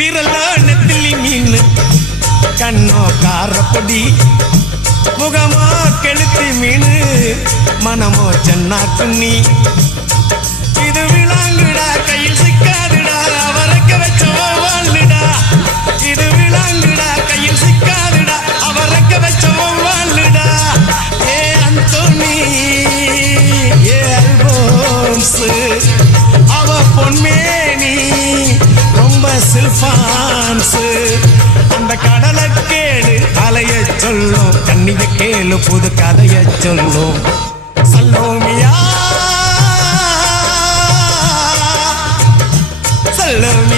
விரலோ நெத்திலி மீன் கண்ணோ காரப்பொடி முகமோ கெளுத்தி மீன் மனமோ சென்னா குன்னி இது விளாங்குடா கையில் சிக்காதுடா அவரக்க வச்ச வாழ்டா இது விளாங்குடா கையில் சிக்காதுடா அவரக்க வச்ச வாழ்டா ஏ அந்தோனி ஏ அல்போன்ஸ் அவ பொன்மேனி ரொம்ப சில்பான்ஸ் அந்த கடலை கேடு அலைய சொல்லும் கண்ணிய கேளு புது கதைய சொல்லும் சல்லோமியா சல்லோமியா